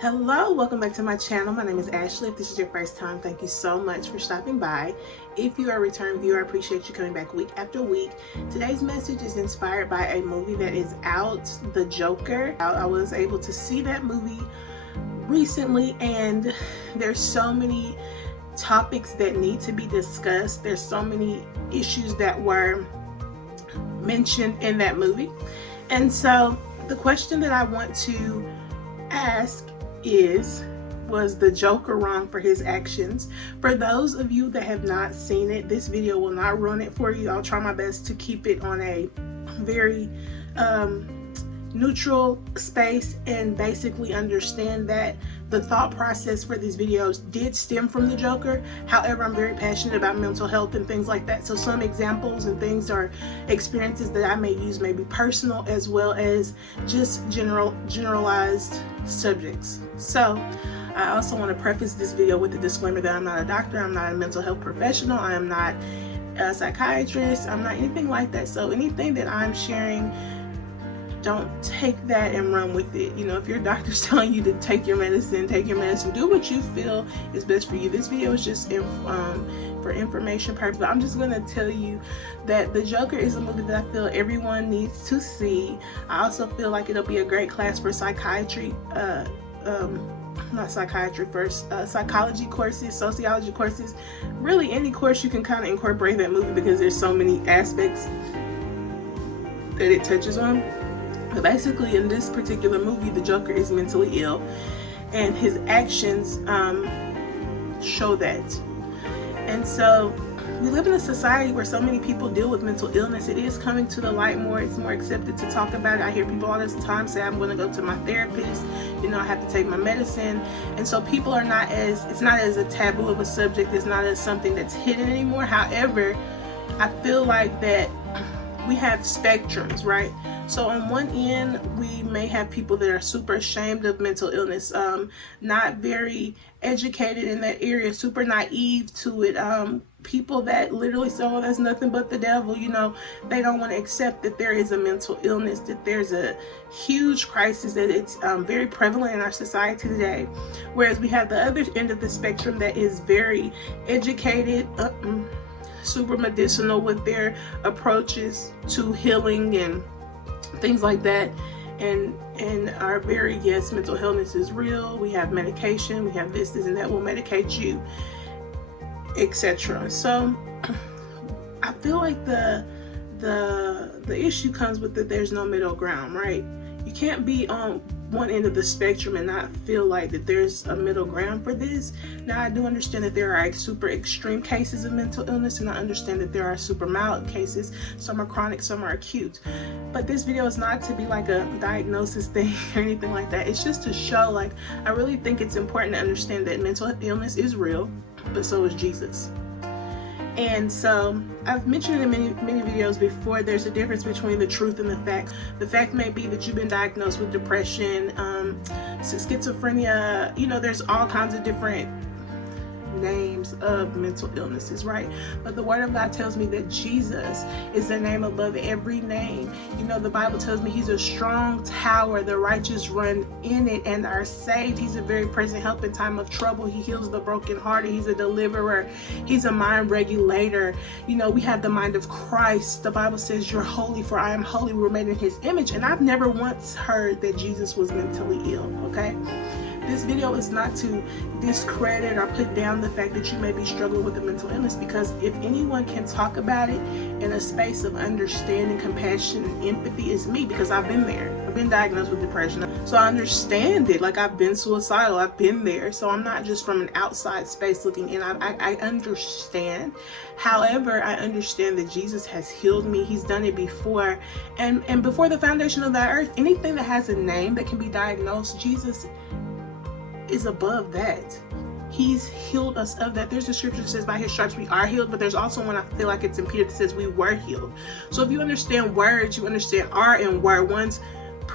Hello, welcome back to my channel. My name is Ashley. If this is your first time, thank you so much for stopping by. If you are a return viewer, I appreciate you coming back week after week. Today's message is inspired by a movie that is out, The Joker. I was able to see that movie recently, and there's so many topics that need to be discussed. There's so many issues that were mentioned in that movie. And so the question that I want to ask is, was the Joker wrong for his actions? For those of you that have not seen it, this video will not ruin it for you. I'll try my best to keep it on a very neutral space and basically understand that the thought process for these videos did stem from the Joker. However, I'm very passionate about mental health and things like that, so some examples and things or experiences that I may use may be personal as well as just generalized subjects. So I also want to preface this video with the disclaimer that I'm not a doctor, I'm not a mental health professional, I am not a psychiatrist, I'm not anything like that. So anything that I'm sharing, don't take that and run with it. You know, if your doctor's telling you to take your medicine, do what you feel is best for you. This video is just for information purposes. I'm just going to tell you that The Joker is a movie that I feel everyone needs to see. I also feel like it'll be a great class for psychiatry, not psychiatry first, psychology courses, sociology courses, really any course you can kind of incorporate that movie because there's so many aspects that it touches on. But basically, in this particular movie, the Joker is mentally ill, and his actions show that. And so, we live in a society where so many people deal with mental illness. It is coming to the light more. It's more accepted to talk about it. I hear people all this time say, I'm going to go to my therapist. You know, I have to take my medicine. And so people are not as, it's not as a taboo of a subject. It's not as something that's hidden anymore. However, I feel like that we have spectrums, right? So on one end, we may have people that are super ashamed of mental illness, not very educated in that area, super naive to it, people that literally say, oh, that's nothing but the devil. You know, they don't want to accept that there is a mental illness, that there's a huge crisis, that it's very prevalent in our society today. Whereas we have the other end of the spectrum that is very educated, super medicinal with their approaches to healing and things like that, and are very, yes, mental illness is real, we have medication, we have this and that will medicate you, etc. So I feel like the issue comes with that there's no middle ground, right? You can't be on one end of the spectrum and not feel like that there's a middle ground for this. Now, I do understand that there are super extreme cases of mental illness, and I understand that there are super mild cases. Some are chronic, some are acute. But this video is not to be like a diagnosis thing or anything like that. It's just to show, like, I really think it's important to understand that mental illness is real, but so is Jesus. And so I've mentioned in many videos before, there's a difference between the truth and the fact. The fact may be that you've been diagnosed with depression, schizophrenia, you know, there's all kinds of different names of mental illnesses, right? But the word of God tells me that Jesus is the name above every name. You know, the Bible tells me he's a strong tower, the righteous run in it and are saved. He's a very present help in time of trouble. He heals the brokenhearted. He's a deliverer. He's a mind regulator. You know, we have the mind of Christ. The Bible says, you're holy, for I am holy. We were made in his image. And I've never once heard that Jesus was mentally ill, okay? This video is not to discredit or put down the fact that you may be struggling with a mental illness, because if anyone can talk about it in a space of understanding, compassion, and empathy, is me, because I've been there. I've been diagnosed with depression. So I understand it. Like, I've been suicidal. I've been there. So I'm not just from an outside space looking in. I understand. However, I understand that Jesus has healed me. He's done it before. And before the foundation of the earth, anything that has a name that can be diagnosed, Jesus is above that. He's healed us of that. There's a scripture that says by his stripes we are healed, but there's also one, I feel like it's in Peter, that says we were healed. So if you understand words, you understand are and were. One's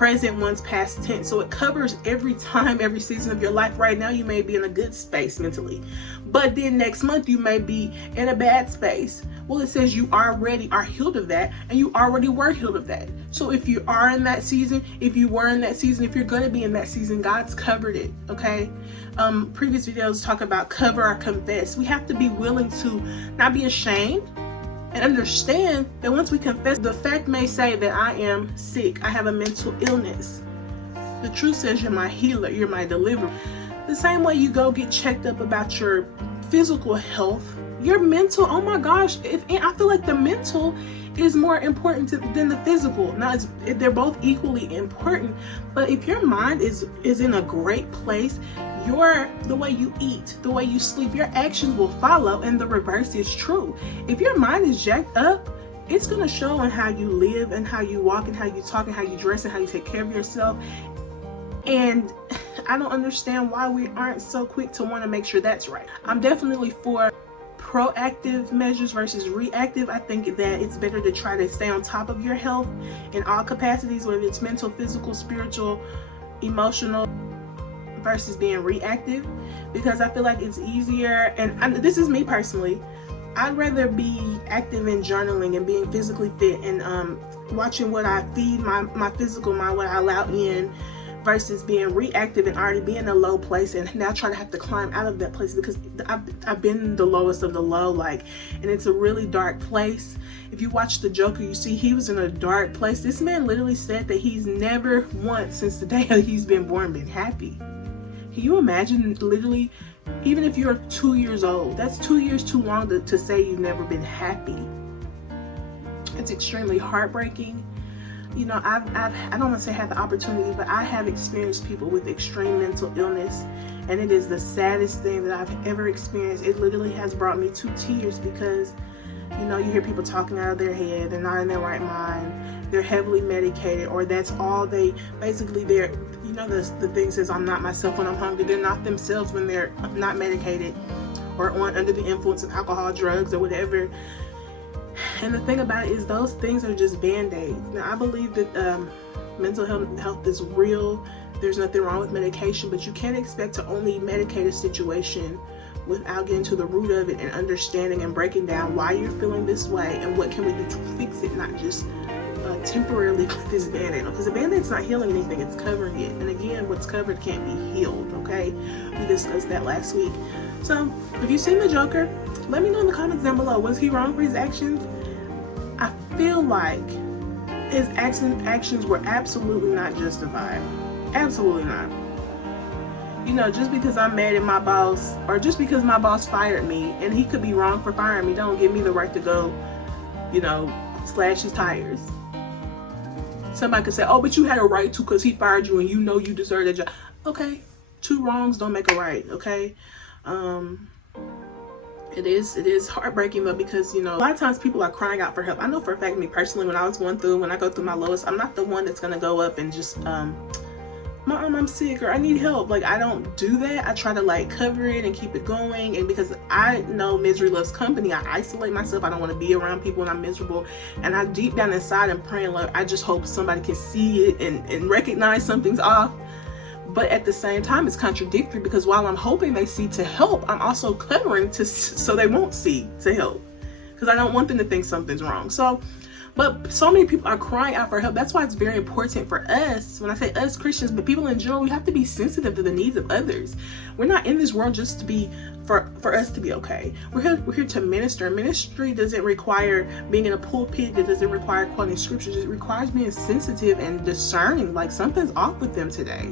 present, one's past tense. So it covers every time, every season of your life. Right now, you may be in a good space mentally, but then next month you may be in a bad space. Well, it says you already are healed of that, and you already were healed of that. So if you are in that season, if you were in that season, if you're going to be in that season, God's covered it, okay? Previous videos talk about cover or confess. We have to be willing to not be ashamed and understand that once we confess, the fact may say that I am sick, I have a mental illness. The truth says you're my healer, you're my deliverer. The same way you go get checked up about your physical health, your mental, oh my gosh, I feel like the mental is more important than the physical. Now, they're both equally important, but if your mind is in a great place, the way you eat, the way you sleep, your actions will follow, and the reverse is true. If your mind is jacked up, it's going to show in how you live and how you walk and how you talk and how you dress and how you take care of yourself. And I don't understand why we aren't so quick to want to make sure that's right. I'm definitely for proactive measures versus reactive. I think that it's better to try to stay on top of your health in all capacities, whether it's mental, physical, spiritual, emotional, versus being reactive, because I feel like it's easier. And this is me personally, I'd rather be active in journaling and being physically fit and watching what I feed my physical mind, what I allow in, versus being reactive and already being in a low place and now try to have to climb out of that place, because I've been the lowest of the low, and it's a really dark place. If you watch the Joker, you see he was in a dark place. This man literally said that he's never once since the day he's been born been happy. Can you imagine, literally, even if you're 2 years old, that's 2 years too long to say you've never been happy. It's extremely heartbreaking. You know, I don't want to say had the opportunity, but I have experienced people with extreme mental illness, and it is the saddest thing that I've ever experienced. It literally has brought me to tears, because, you know, you hear people talking out of their head, they're not in their right mind, they're heavily medicated, or that's all they, basically they're, you know, the thing says, I'm not myself when I'm hungry. They're not themselves when they're not medicated or under the influence of alcohol, drugs, or whatever. And the thing about it is, those things are just band-aids. Now, I believe that mental health is real. There's nothing wrong with medication, but you can't expect to only medicate a situation without getting to the root of it and understanding and breaking down why you're feeling this way and what can we do to fix it, not just temporarily put this band-aid on, because the band-aid's not healing anything, it's covering it. And again, what's covered can't be healed, okay? We discussed that last week. So if you've seen the Joker, let me know in the comments down below. Was he wrong for his actions? I feel like his actions were absolutely not justified. Absolutely not. You know, just because I'm mad at my boss, or just because my boss fired me, and he could be wrong for firing me, don't give me the right to go, you know, slash his tires. Somebody could say, oh, but you had a right to, because he fired you and you know you deserve that job. Okay, 2 wrongs don't make a right, okay? It is heartbreaking though, because, you know, a lot of times people are crying out for help. I know for a fact, me personally, when I go through my lowest, I'm not the one that's gonna go up and just Mom, I'm sick, or I need help. Like, I don't do that. I try to like cover it and keep it going. And because I know misery loves company, I isolate myself. I don't want to be around people when I'm miserable. And I deep down inside am praying, like, I just hope somebody can see it and recognize something's off. But at the same time, it's contradictory, because while I'm hoping they see to help, I'm also covering so they won't see to help, because I don't want them to think something's wrong. But so many people are crying out for help. That's why it's very important for us, when I say us Christians, but people in general, we have to be sensitive to the needs of others. We're not in this world just to be, for us to be okay. We're here to minister. Ministry doesn't require being in a pulpit. It doesn't require quoting scriptures. It requires being sensitive and discerning, like something's off with them today.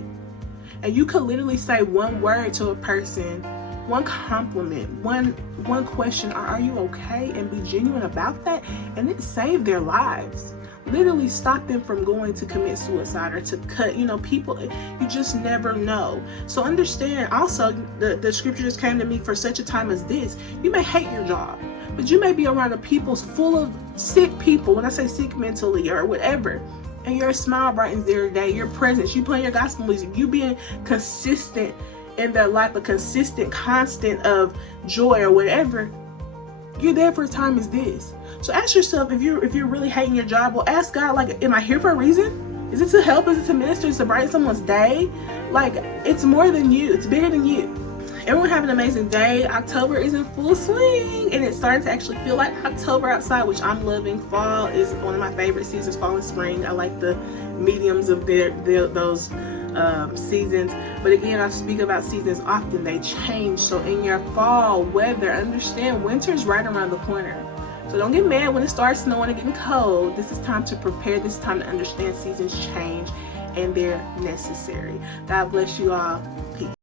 And you could literally say one word to a person, one compliment, one question, are you okay? And be genuine about that, and it saved their lives. Literally stop them from going to commit suicide or to cut. You know, people, you just never know. So understand also, the scripture just came to me, for such a time as this. You may hate your job, but you may be around a people full of sick people. When I say sick mentally or whatever, and your smile brightens their day, your presence, you playing your gospel music, you being consistent in their life, a consistent, constant of joy or whatever, you're there for a time as this. So ask yourself, if you're really hating your job, well, ask God, like, am I here for a reason? Is it to help? Is it to minister? Is it to brighten someone's day? Like, it's more than you. It's bigger than you. Everyone have an amazing day. October is in full swing, and it's starting to actually feel like October outside, which I'm loving. Fall is one of my favorite seasons, fall and spring. I like the mediums of those seasons. But again, I speak about seasons often. They change. So in your fall weather, understand winter's right around the corner. So don't get mad when it starts snowing and getting cold. This is time to prepare. This is time to understand seasons change and they're necessary. God bless you all. Peace.